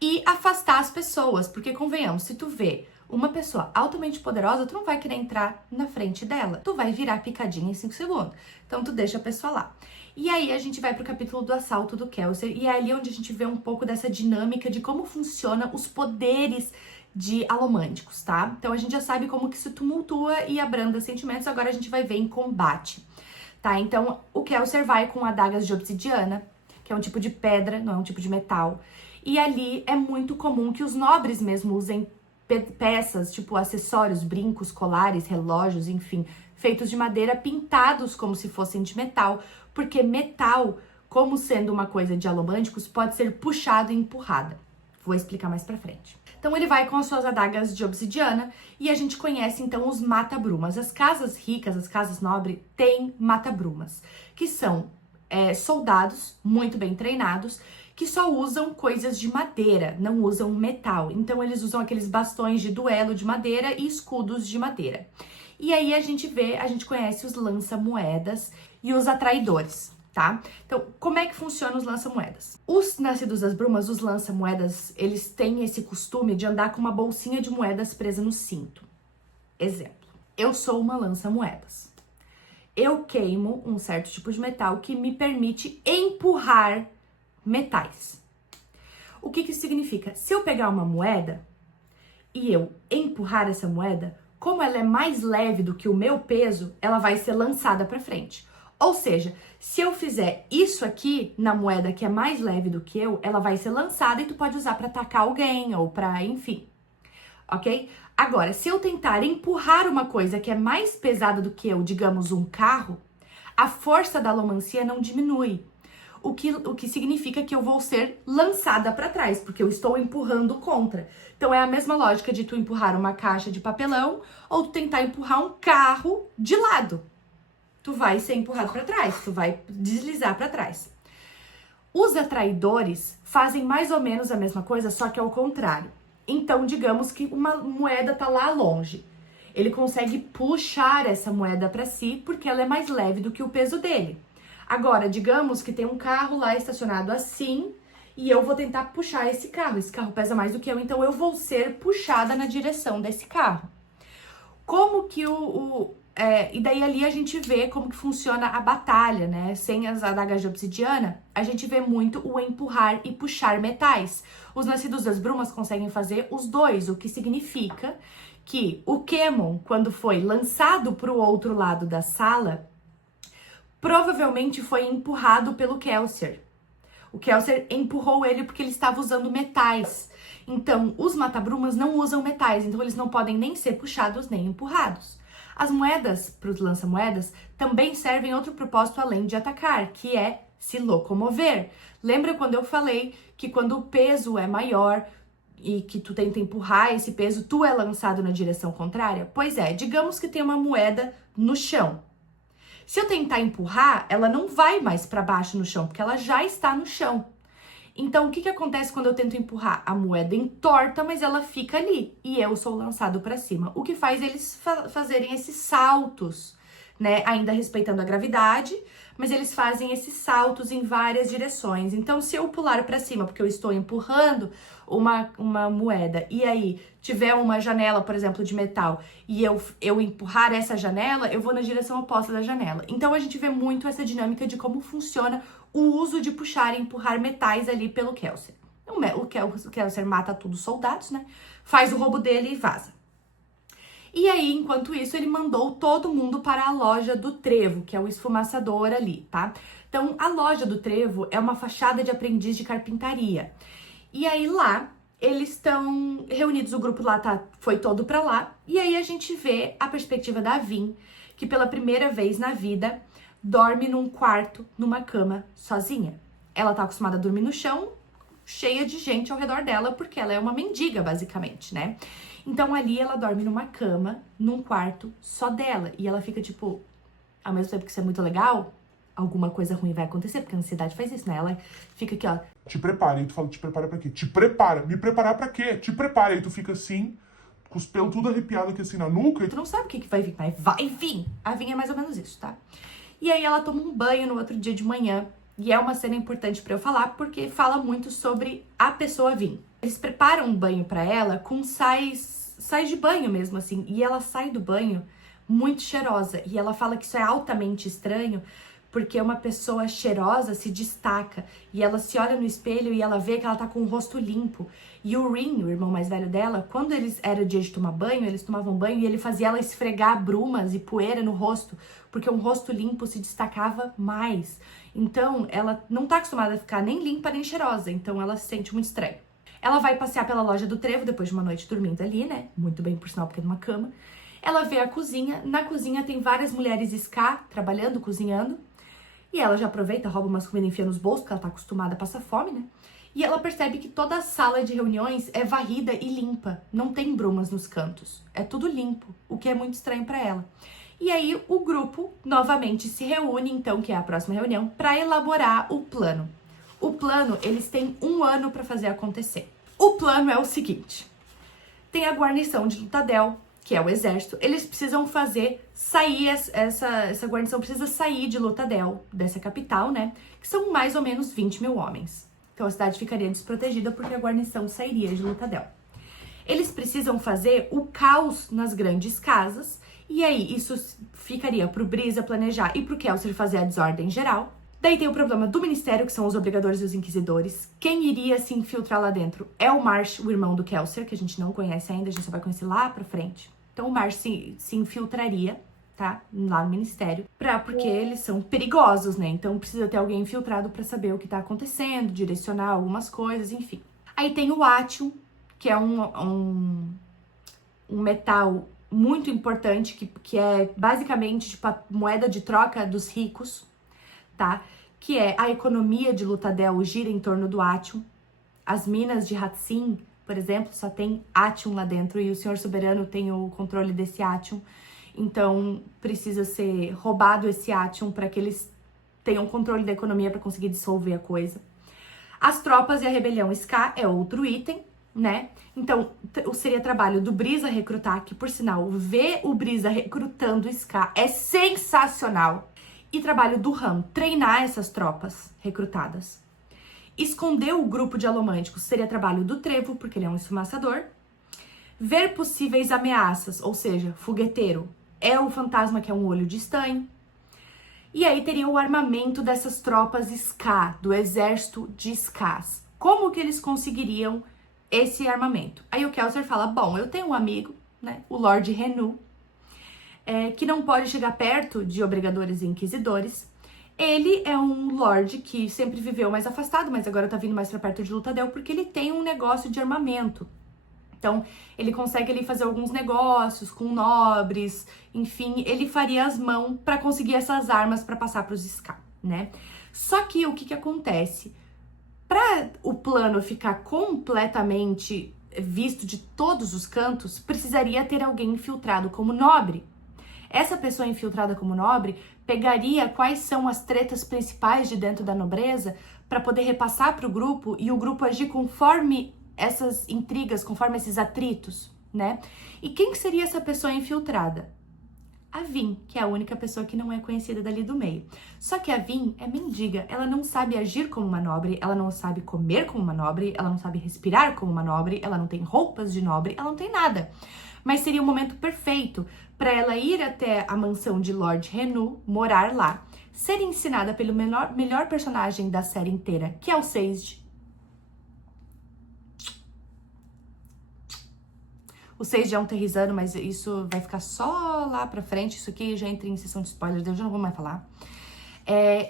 e afastar as pessoas, porque convenhamos, se tu vê uma pessoa altamente poderosa, tu não vai querer entrar na frente dela, tu vai virar picadinha em 5 segundos. Então tu deixa a pessoa lá. E aí a gente vai pro capítulo do assalto do Kelsier, e é ali onde a gente vê um pouco dessa dinâmica de como funciona os poderes de alomânticos, tá? Então a gente já sabe como que se tumultua e abranda sentimentos, agora a gente vai ver em combate, tá? Então o Kelsier vai com adagas de obsidiana, que é um tipo de pedra, não é um tipo de metal, e ali é muito comum que os nobres mesmo usem peças, tipo acessórios, brincos, colares, relógios, enfim, feitos de madeira, pintados como se fossem de metal, porque metal, como sendo uma coisa de alomânticos, pode ser puxado e empurrada. Vou explicar mais pra frente. Então ele vai com as suas adagas de obsidiana e a gente conhece então os mata-brumas. As casas ricas, as casas nobres, têm mata-brumas, que são soldados muito bem treinados, que só usam coisas de madeira, não usam metal. Então eles usam aqueles bastões de duelo de madeira e escudos de madeira. E aí a gente conhece os lança-moedas e os atraidores, tá? Então, como é que funcionam os lança-moedas? Os Nascidos das Brumas, os lança-moedas, eles têm esse costume de andar com uma bolsinha de moedas presa no cinto. Exemplo, eu sou uma lança-moedas. Eu queimo um certo tipo de metal que me permite empurrar metais. O que isso significa? Se eu pegar uma moeda e eu empurrar essa moeda, como ela é mais leve do que o meu peso, ela vai ser lançada para frente. Ou seja, se eu fizer isso aqui na moeda que é mais leve do que eu, ela vai ser lançada e tu pode usar para atacar alguém ou para, enfim. Ok? Agora, se eu tentar empurrar uma coisa que é mais pesada do que eu, digamos um carro, a força da alomancia não diminui. O que significa que eu vou ser lançada para trás, porque eu estou empurrando contra. Então é a mesma lógica de tu empurrar uma caixa de papelão ou tu tentar empurrar um carro de lado. Tu vai ser empurrado para trás, tu vai deslizar para trás. Os atraidores fazem mais ou menos a mesma coisa, só que ao contrário. Então, digamos que uma moeda tá lá longe. Ele consegue puxar essa moeda para si porque ela é mais leve do que o peso dele. Agora, digamos que tem um carro lá estacionado assim e eu vou tentar puxar esse carro. Esse carro pesa mais do que eu, então eu vou ser puxada na direção desse carro. Como que e daí ali a gente vê como que funciona a batalha, né? Sem as adagas de obsidiana, a gente vê muito o empurrar e puxar metais. Os Nascidos das Brumas conseguem fazer os dois, o que significa que o Kemon, quando foi lançado para o outro lado da sala, provavelmente foi empurrado pelo Kelsier. O Kelsier empurrou ele porque ele estava usando metais. Então, os mata-brumas não usam metais, então eles não podem nem ser puxados nem empurrados. As moedas, para os lança-moedas, também servem outro propósito além de atacar, que é se locomover. Lembra quando eu falei que quando o peso é maior e que tu tenta empurrar esse peso, tu é lançado na direção contrária? Pois é, digamos que tem uma moeda no chão. Se eu tentar empurrar, ela não vai mais para baixo no chão, porque ela já está no chão. Então, o que acontece quando eu tento empurrar? A moeda entorta, mas ela fica ali e eu sou lançado para cima. O que faz eles fazerem esses saltos, né? Ainda respeitando a gravidade, mas eles fazem esses saltos em várias direções. Então, se eu pular para cima, porque eu estou empurrando uma moeda, e aí tiver uma janela, por exemplo, de metal, e eu empurrar essa janela, eu vou na direção oposta da janela. Então, a gente vê muito essa dinâmica de como funciona o uso de puxar e empurrar metais ali pelo Kelsier. o Kelsier mata todos os soldados, né? Faz o roubo dele e vaza. E aí, enquanto isso, ele mandou todo mundo para a loja do Trevo, que é o esfumaçador ali, tá? Então, a loja do Trevo é uma fachada de aprendiz de carpintaria. E aí, lá, eles estão reunidos, o grupo lá foi todo pra lá. E aí, a gente vê a perspectiva da Vin, que pela primeira vez na vida, dorme num quarto, numa cama, sozinha. Ela tá acostumada a dormir no chão, cheia de gente ao redor dela, porque ela é uma mendiga, basicamente, né? Então, ali ela dorme numa cama, num quarto só dela. E ela fica, tipo, ao mesmo tempo que isso é muito legal, alguma coisa ruim vai acontecer, porque a ansiedade faz isso, né? Ela fica aqui, ó. Te prepara. E tu fala, te prepara pra quê? Te prepara. Me preparar pra quê? Te prepara. E tu fica assim, com os pelos tudo arrepiado aqui assim na nuca. Tu não sabe o que vai vir, mas vai vir. A Vin é mais ou menos isso, tá? E aí ela toma um banho no outro dia de manhã. E é uma cena importante pra eu falar, porque fala muito sobre a pessoa Vin. Eles preparam um banho pra ela com sais de banho mesmo, assim. E ela sai do banho muito cheirosa. E ela fala que isso é altamente estranho, porque uma pessoa cheirosa se destaca. E ela se olha no espelho e ela vê que ela tá com o rosto limpo. E o Rin, o irmão mais velho dela, quando era o dia de tomar banho, eles tomavam banho e ele fazia ela esfregar brumas e poeira no rosto, porque um rosto limpo se destacava mais. Então, ela não tá acostumada a ficar nem limpa nem cheirosa, então ela se sente muito estranha. Ela vai passear pela loja do Trevo depois de uma noite dormindo ali, né? Muito bem, por sinal, porque é numa cama. Ela vê a cozinha. Na cozinha tem várias mulheres ska trabalhando, cozinhando. E ela já aproveita, rouba umas comidas e enfia nos bolsos, porque ela tá acostumada a passar fome, né? E ela percebe que toda a sala de reuniões é varrida e limpa. Não tem brumas nos cantos. É tudo limpo, o que é muito estranho pra ela. E aí o grupo novamente se reúne, então, que é a próxima reunião, pra elaborar o plano. O plano, eles têm 1 ano pra fazer acontecer. O plano é o seguinte. Tem a guarnição de Luthadel, que é o exército. Eles precisam fazer sair, essa guarnição precisa sair de Luthadel, dessa capital, né? Que são mais ou menos 20 mil homens. Então a cidade ficaria desprotegida porque a guarnição sairia de Luthadel. Eles precisam fazer o caos nas grandes casas. E aí isso ficaria pro Brisa planejar e pro Kelsier fazer a desordem geral. Daí tem o problema do ministério, que são os obrigadores e os inquisidores. Quem iria se infiltrar lá dentro é o Marsh, o irmão do Kelsier, que a gente não conhece ainda, a gente só vai conhecer lá pra frente. Então o Marsh se infiltraria, tá? Lá no ministério, porque eles são perigosos, né? Então precisa ter alguém infiltrado pra saber o que tá acontecendo, direcionar algumas coisas, enfim. Aí tem o Atium, que é um metal muito importante, que é basicamente tipo a moeda de troca dos ricos, tá? Que é a economia de Luthadel gira em torno do Atium. As minas de Hatsin, por exemplo, só tem Atium lá dentro e o Senhor Soberano tem o controle desse Atium. Então, precisa ser roubado esse Atium para que eles tenham controle da economia para conseguir dissolver a coisa. As tropas e a rebelião Ska é outro item, né? Então, seria trabalho do Brisa recrutar, que por sinal, ver o Brisa recrutando Ska é sensacional. E trabalho do Ram, treinar essas tropas recrutadas. Esconder o grupo de alomânticos seria trabalho do Trevo, porque ele é um esfumaçador. Ver possíveis ameaças, ou seja, fogueteiro, é o fantasma que é um olho de estanho. E aí teria o armamento dessas tropas Ska, do exército de Skas. Como que eles conseguiriam esse armamento? Aí o Kelsier fala, bom, eu tenho um amigo, né, o Lord Renu, que não pode chegar perto de obrigadores e inquisidores. Ele é um lord que sempre viveu mais afastado, mas agora tá vindo mais pra perto de Luthadel, porque ele tem um negócio de armamento. Então, ele consegue ali fazer alguns negócios com nobres, enfim, ele faria as mãos pra conseguir essas armas pra passar pros Ska, né? Só que o que acontece? Pra o plano ficar completamente visto de todos os cantos, precisaria ter alguém infiltrado como nobre. Essa pessoa infiltrada como nobre pegaria quais são as tretas principais de dentro da nobreza para poder repassar para o grupo e o grupo agir conforme essas intrigas, conforme esses atritos, né? E quem que seria essa pessoa infiltrada? A Vin, que é a única pessoa que não é conhecida dali do meio. Só que a Vin é mendiga, ela não sabe agir como uma nobre, ela não sabe comer como uma nobre, ela não sabe respirar como uma nobre, ela não tem roupas de nobre, ela não tem nada. Mas seria o momento perfeito para ela ir até a mansão de Lord Renu, morar lá, ser ensinada pelo melhor personagem da série inteira, que é o Sage. O 6 já é um Terrizano, mas isso vai ficar só lá pra frente. Isso aqui já entra em sessão de spoilers, eu já não vou mais falar.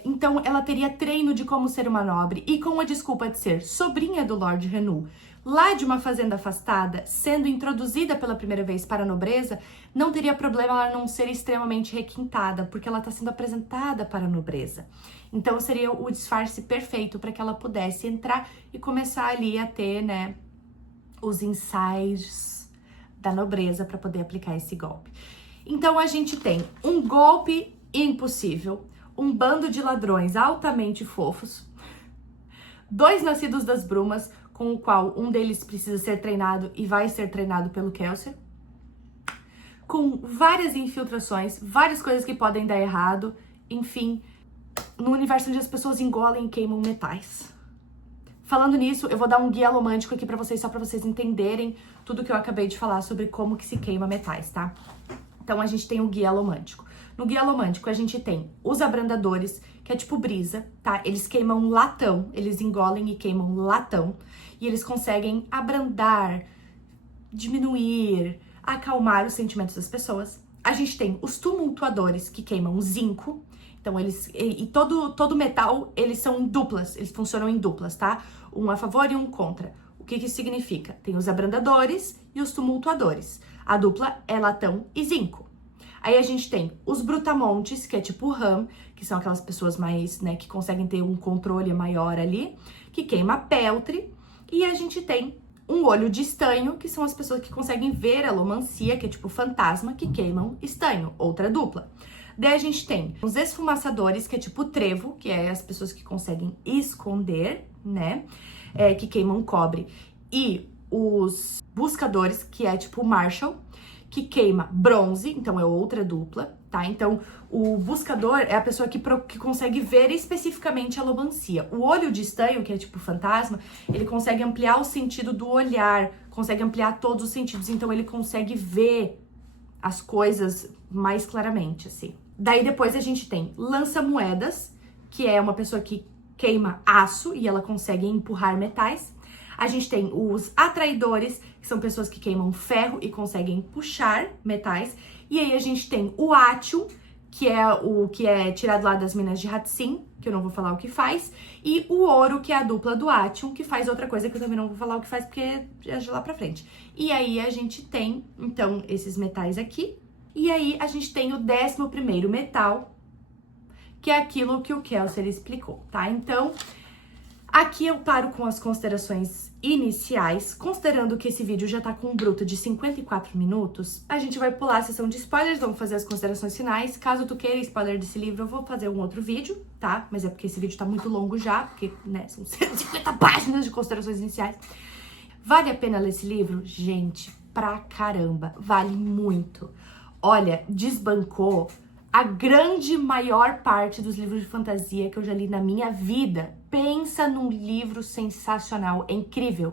Então, ela teria treino de como ser uma nobre e com a desculpa de ser sobrinha do Lord Renu, lá de uma fazenda afastada, sendo introduzida pela primeira vez para a nobreza, não teria problema ela não ser extremamente requintada, porque ela está sendo apresentada para a nobreza. Então, seria o disfarce perfeito para que ela pudesse entrar e começar ali a ter, né, os insights da nobreza para poder aplicar esse golpe. Então, a gente tem um golpe impossível, um bando de ladrões altamente fofos, 2 nascidos das brumas, com o qual um deles precisa ser treinado e vai ser treinado pelo Kelsier, com várias infiltrações, várias coisas que podem dar errado, enfim, no universo onde as pessoas engolem e queimam metais. Falando nisso, eu vou dar um guia alomântico aqui pra vocês, só pra vocês entenderem tudo que eu acabei de falar sobre como que se queima metais, tá? Então, a gente tem o guia alomântico. No guia alomântico, a gente tem os abrandadores, que é tipo brisa, tá? Eles queimam latão, eles engolem e queimam latão. E eles conseguem abrandar, diminuir, acalmar os sentimentos das pessoas. A gente tem os tumultuadores, que queimam zinco. Então, eles... E todo metal, eles são duplas, eles funcionam em duplas, tá? Um a favor e um contra. O que isso significa? Tem os abrandadores e os tumultuadores. A dupla é latão e zinco. Aí a gente tem os brutamontes, que é tipo Ram, que são aquelas pessoas mais, né, que conseguem ter um controle maior ali, que queima peltre. E a gente tem um olho de estanho, que são as pessoas que conseguem ver a alomancia, que é tipo fantasma, que queimam estanho, outra dupla. Daí a gente tem os esfumaçadores, que é tipo trevo, que é as pessoas que conseguem esconder, né, que queimam cobre. E os buscadores, que é tipo Marshall, que queima bronze, então é outra dupla, tá? Então, o buscador é a pessoa que consegue ver especificamente a alomancia. O olho de estanho, que é tipo fantasma, ele consegue ampliar o sentido do olhar, consegue ampliar todos os sentidos, então ele consegue ver as coisas mais claramente, assim. Daí depois a gente tem lança-moedas, que é uma pessoa que queima aço e ela consegue empurrar metais. A gente tem os atraidores, que são pessoas que queimam ferro e conseguem puxar metais. E aí a gente tem o átio, que é o que é tirado lá das minas de Hatsin, que eu não vou falar o que faz. E o ouro, que é a dupla do átion, que faz outra coisa que eu também não vou falar o que faz, porque é de lá pra frente. E aí a gente tem, então, esses metais aqui. E aí a gente tem o 11º metal, que é aquilo que o Kelsier explicou, tá? Então... aqui eu paro com as considerações iniciais, considerando que esse vídeo já tá com um bruto de 54 minutos, a gente vai pular a sessão de spoilers, vamos fazer as considerações finais. Caso tu queira spoiler desse livro, eu vou fazer um outro vídeo, tá? Mas é porque esse vídeo tá muito longo já, porque, né, são 150 páginas de considerações iniciais. Vale a pena ler esse livro? Gente, pra caramba, vale muito. Olha, desbancou a grande maior parte dos livros de fantasia que eu já li na minha vida. Pensa num livro sensacional, é incrível,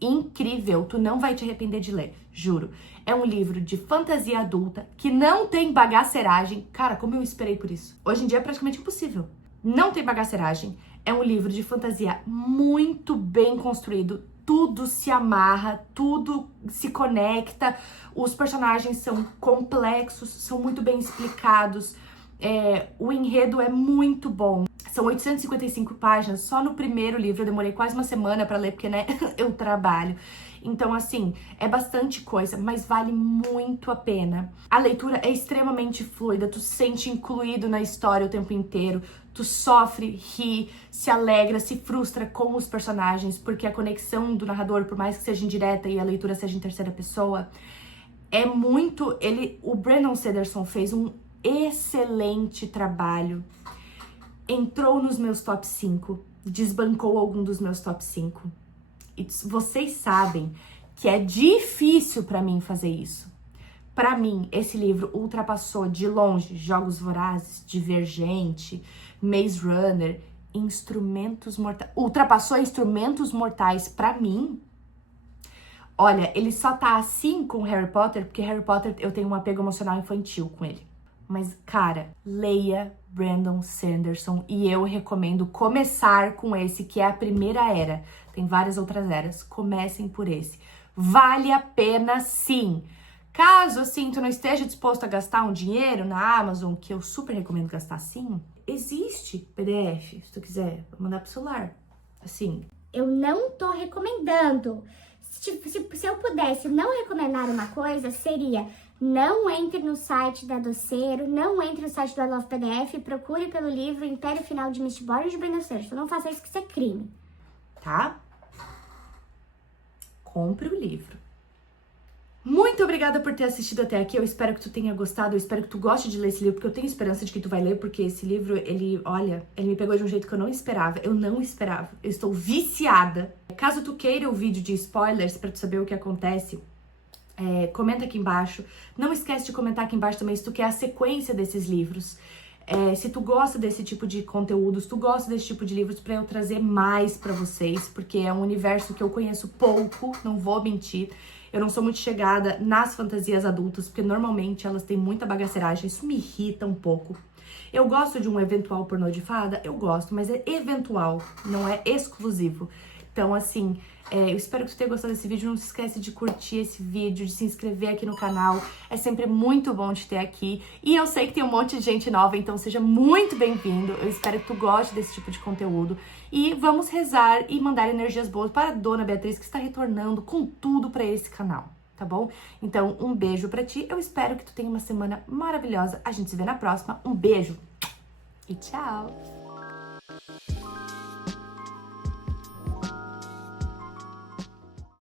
incrível, tu não vai te arrepender de ler, juro. É um livro de fantasia adulta, que não tem bagaceragem, cara, como eu esperei por isso. Hoje em dia é praticamente impossível, não tem bagaceragem, é um livro de fantasia muito bem construído, tudo se amarra, tudo se conecta, os personagens são complexos, são muito bem explicados, o enredo é muito bom. São 855 páginas, só no primeiro livro eu demorei quase uma semana pra ler, porque, né, eu trabalho. Então, assim, é bastante coisa, mas vale muito a pena. A leitura é extremamente fluida, tu se sente incluído na história o tempo inteiro, tu sofre, ri, se alegra, se frustra com os personagens, porque a conexão do narrador, por mais que seja indireta e a leitura seja em terceira pessoa, é muito... O Brandon Sanderson fez um excelente trabalho. Entrou nos meus top 5, desbancou algum dos meus top 5. E vocês sabem que é difícil pra mim fazer isso. Pra mim, esse livro ultrapassou de longe Jogos Vorazes, Divergente, Maze Runner, Instrumentos Mortais. Ultrapassou Instrumentos Mortais pra mim. Olha, ele só tá assim com Harry Potter, porque Harry Potter eu tenho um apego emocional infantil com ele. Mas, cara, leia Brandon Sanderson e eu recomendo começar com esse, que é a primeira era. Tem várias outras eras, comecem por esse. Vale a pena sim. Caso, assim, tu não esteja disposto a gastar um dinheiro na Amazon, que eu super recomendo gastar sim, existe PDF, se tu quiser, vou mandar pro celular. Assim. Eu não tô recomendando. Se eu pudesse não recomendar uma coisa, seria: não entre no site da Doceiro, não entre no site do I Love PDF, procure pelo livro Império Final de Mistborn de Brenda Sanderson. Não faça isso, que isso é crime. Tá? Compre o livro. Muito obrigada por ter assistido até aqui. Eu espero que tu tenha gostado, eu espero que tu goste de ler esse livro, porque eu tenho esperança de que tu vai ler, porque esse livro, ele me pegou de um jeito que eu não esperava. Eu não esperava. Eu estou viciada. Caso tu queira o vídeo de spoilers pra tu saber o que acontece, comenta aqui embaixo. Não esquece de comentar aqui embaixo também se tu quer a sequência desses livros. Se tu gosta desse tipo de conteúdo, se tu gosta desse tipo de livros, pra eu trazer mais pra vocês, porque é um universo que eu conheço pouco, não vou mentir. Eu não sou muito chegada nas fantasias adultas, porque normalmente elas têm muita bagaceiragem, isso me irrita um pouco. Eu gosto de um eventual pornô de fada? Eu gosto, mas é eventual, não é exclusivo. Então, assim, eu espero que tu tenha gostado desse vídeo. Não se esquece de curtir esse vídeo, de se inscrever aqui no canal. É sempre muito bom te ter aqui. E eu sei que tem um monte de gente nova, então seja muito bem-vindo. Eu espero que tu goste desse tipo de conteúdo. E vamos rezar e mandar energias boas para a Dona Beatriz, que está retornando com tudo para esse canal, tá bom? Então, um beijo pra ti. Eu espero que tu tenha uma semana maravilhosa. A gente se vê na próxima. Um beijo e tchau!